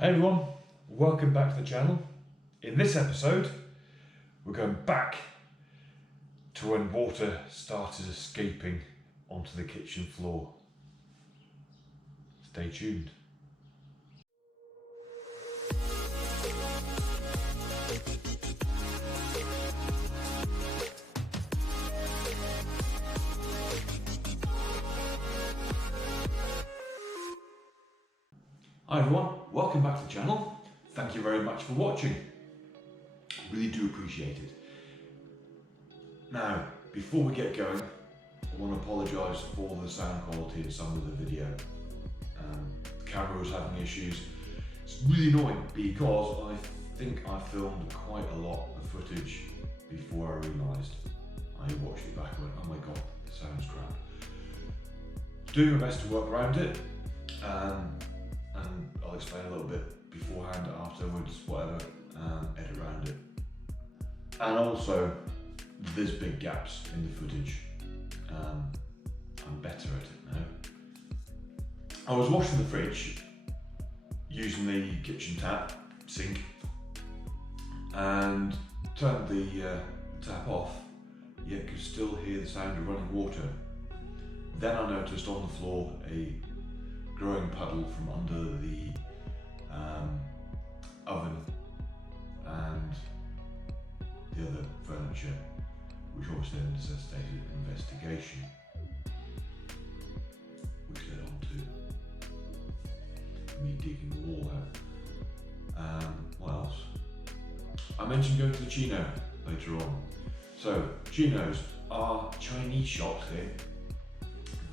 Hey everyone, welcome back to the channel. In this episode, we're going back to when water started escaping onto the kitchen floor. Stay tuned. Hi everyone, welcome back to the channel. Thank you very much for watching. Really do appreciate it. Now, before we get going, I want to apologise for the sound quality in some of the video. The camera was having issues. It's really annoying because I think I filmed quite a lot of footage before I realised. I watched it back and went, oh my god, the sound's crap. Doing my best to work around it. And I'll explain a little bit beforehand, afterwards, whatever, edit around it. And also, there's big gaps in the footage. I'm better at it now. I was washing the fridge using the kitchen tap, sink, and turned the tap off, yet could still hear the sound of running water. Then I noticed on the floor a growing puddle from under the oven and the other furniture, which obviously then necessitated investigation, which led on to me digging the wall out. What else? I mentioned going to the Chino later on. So Chinos are Chinese shops here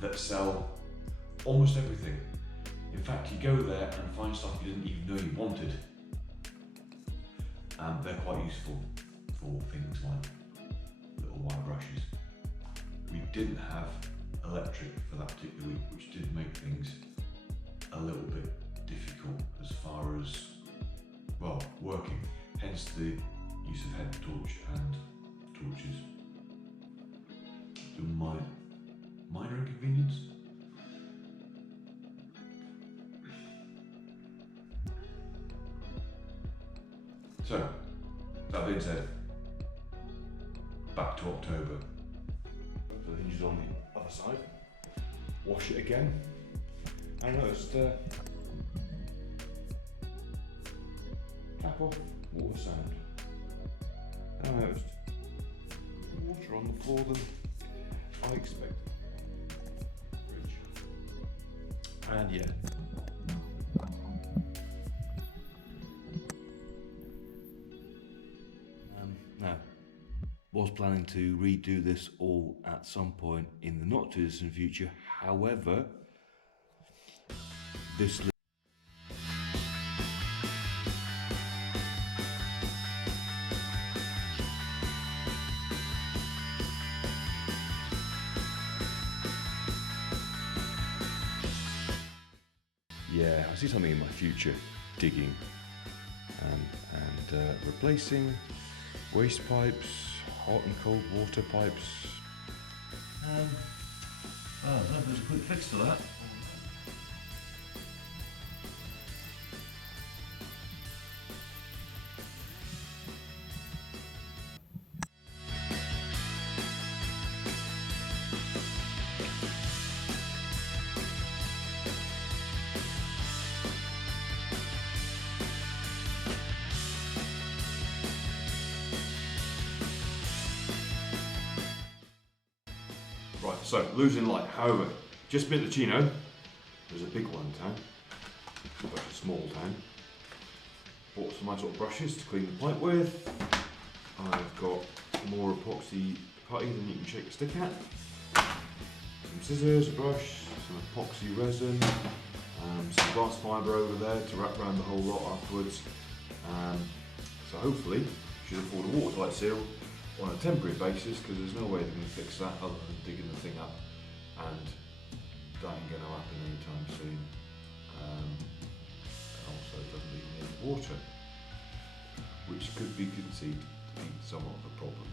that sell almost everything. In fact, you go there and find stuff you didn't even know you wanted. And they're quite useful for things like little wire brushes. We didn't have electric for that particular week, which did make things a little bit difficult as far as, well, working. Hence the use of head torch and torches. To my minor inconvenience. So, that being said, back to October. The hinges on the other side. Wash it again. I noticed tap off, water sound. I noticed water on the floor than I expected. Fridge. And yeah. Was planning to redo this all at some point in the not too distant future. However, this yeah, I see something in my future digging and replacing waste pipes, hot and cold water pipes. I don't know if there's a quick fix to that. Right, so losing light. However, just been at the Chino. There's a big one in town, but a small town. Bought some nice little brushes to clean the pipe with. I've got more epoxy putty than you can shake a stick at. Some scissors, a brush, some epoxy resin, some glass fibre over there to wrap around the whole lot afterwards. So hopefully, should afford a watertight seal on a temporary basis, because there's no way they're going to fix that other than digging the thing up, and that ain't going to happen anytime soon. And also it doesn't even need water, which could be conceived to be somewhat of a problem.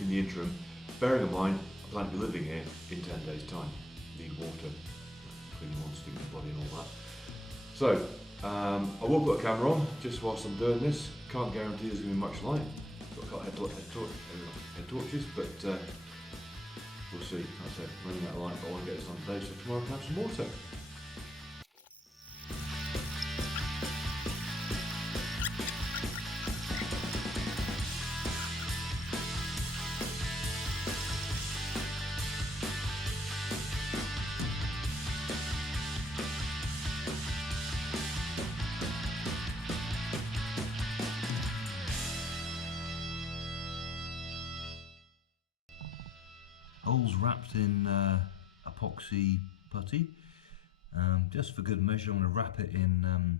In the interim, bearing in mind I plan to be living here in 10 days time, need water, clean one, sticking the body and all that. So I will put a camera on just whilst I'm doing this. Can't guarantee there's going to be much light. Got a couple head torches, but we'll see. Like I said, running out of light, but I want to get this on today so tomorrow I can have some water. Holes wrapped in epoxy putty. Just for good measure, I'm going to wrap it in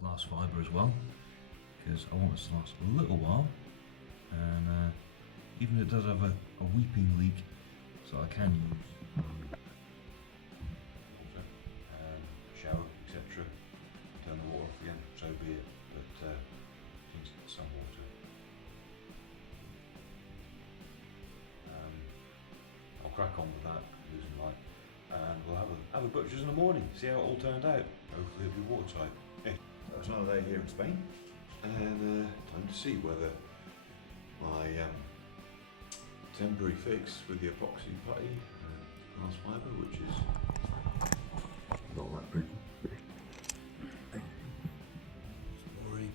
glass fibre as well, because I want this to last a little while, and even if it does have a weeping leak, so I can use water, shower, etc. Turn the water off again, so be it, but needs some water. I'll crack on with that, losing light, and we'll have a butcher's in the morning, see how it all turned out. Hopefully it'll be watertight. So it's another day here in Spain, and time to see whether my temporary fix with the epoxy putty and glass fibre, which is not that big. Sorry.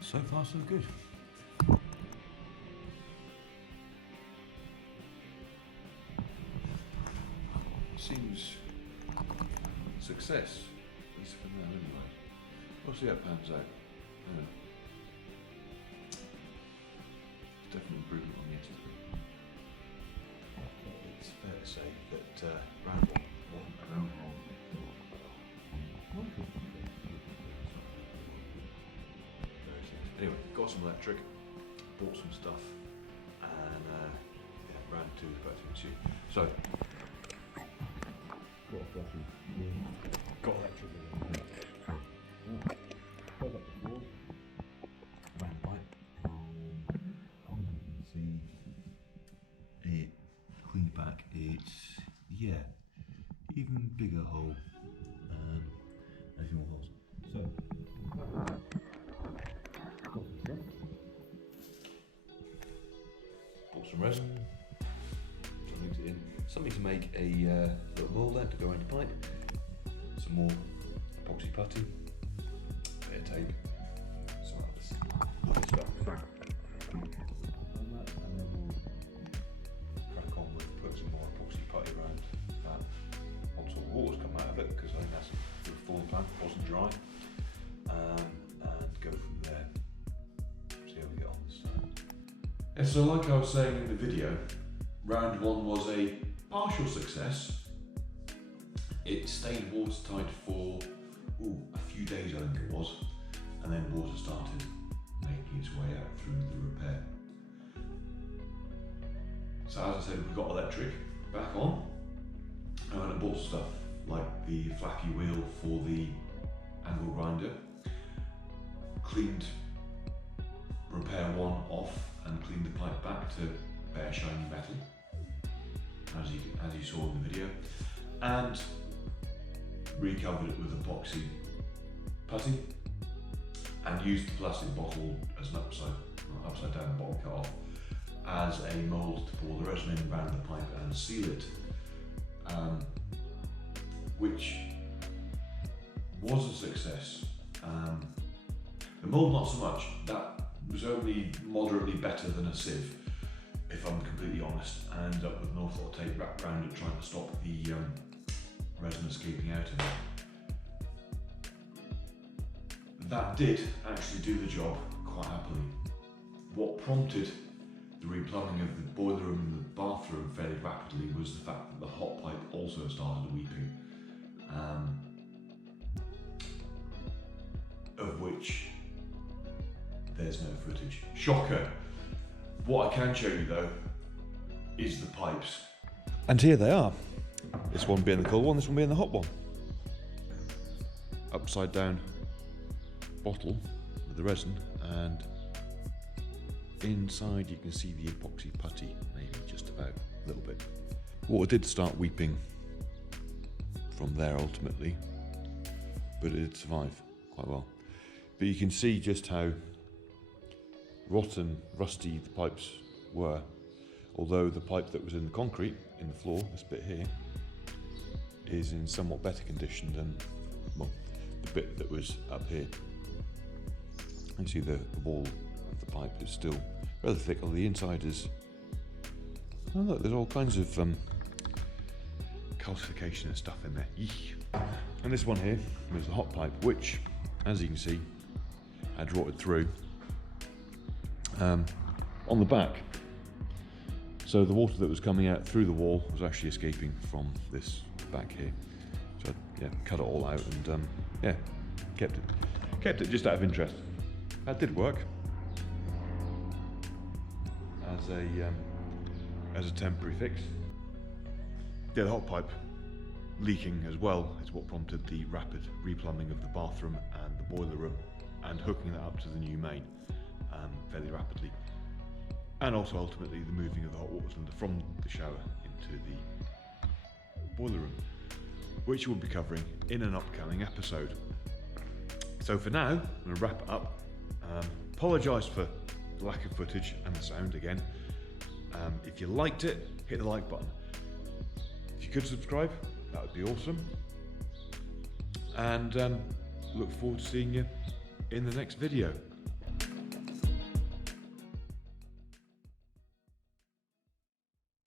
So far so good. Seems success, at least for now anyway. We'll see how it pans out. It's definitely improvement on yesterday. It's fair to say that round one wasn't around wrong. Anyway, got some electric, bought some stuff, and yeah, round two is about to ensue. So, got electric again. Got up the floor, ran the pipe, and you can see it cleaned back. It's, yeah, even bigger hole, a few more holes. So, bought some resin, something to make a little mould out to go around the pipe, some more epoxy putty, bit of tape, some of this stuff. And then we'll crack on with putting some more epoxy putty around that once all the water's come out of it, because I think that's the full plan, wasn't dry, and go from there. See how we get on this time. Yeah, so like I was saying in the video, round one was a partial success. It stayed watertight for a few days, I think it was, and then water started making its way out through the repair. So as I said, we got electric back on, and I bought stuff like the flacky wheel for the angle grinder, cleaned repair one off and cleaned the pipe back to bare shiny metal, as you saw in the video, and recovered it with epoxy putty, and used the plastic bottle as an upside down bottle cut off as a mould to pour the resin in around the pipe and seal it, which was a success. The mould not so much, that was only moderately better than a sieve, if I'm completely honest. I ended up with an awful lot of tape wrapped around it trying to stop the resin escaping out of it. That did actually do the job quite happily. What prompted the replumbing of the boiler room and the bathroom fairly rapidly was the fact that the hot pipe also started weeping, of which there's no footage. Shocker! What I can show you though is the pipes. And here they are. This one being the cold one, this one being the hot one. Upside down bottle with the resin, and inside you can see the epoxy putty, maybe just about a little bit. Water did start weeping from there ultimately, but it did survive quite well. But you can see just how rotten, rusty the pipes were, although the pipe that was in the concrete, in the floor, this bit here, is in somewhat better condition than, well, the bit that was up here. You see the wall of the pipe is still rather thick, although the inside is, oh look, there's all kinds of calcification and stuff in there. Eek. And this one here was the hot pipe, which, as you can see, had rotted through on the back. So the water that was coming out through the wall was actually escaping from this back here. So I cut it all out and kept it just out of interest. That did work as a temporary fix. Yeah, the hot pipe leaking as well is what prompted the rapid replumbing of the bathroom and the boiler room and hooking that up to the new main fairly rapidly. And also ultimately the moving of the hot water cylinder from the shower into the boiler room, which we'll be covering in an upcoming episode. So for now, I'm going to wrap it up. Apologise for the lack of footage and the sound again. If you liked it, hit the like button. If you could subscribe, that would be awesome. And look forward to seeing you in the next video.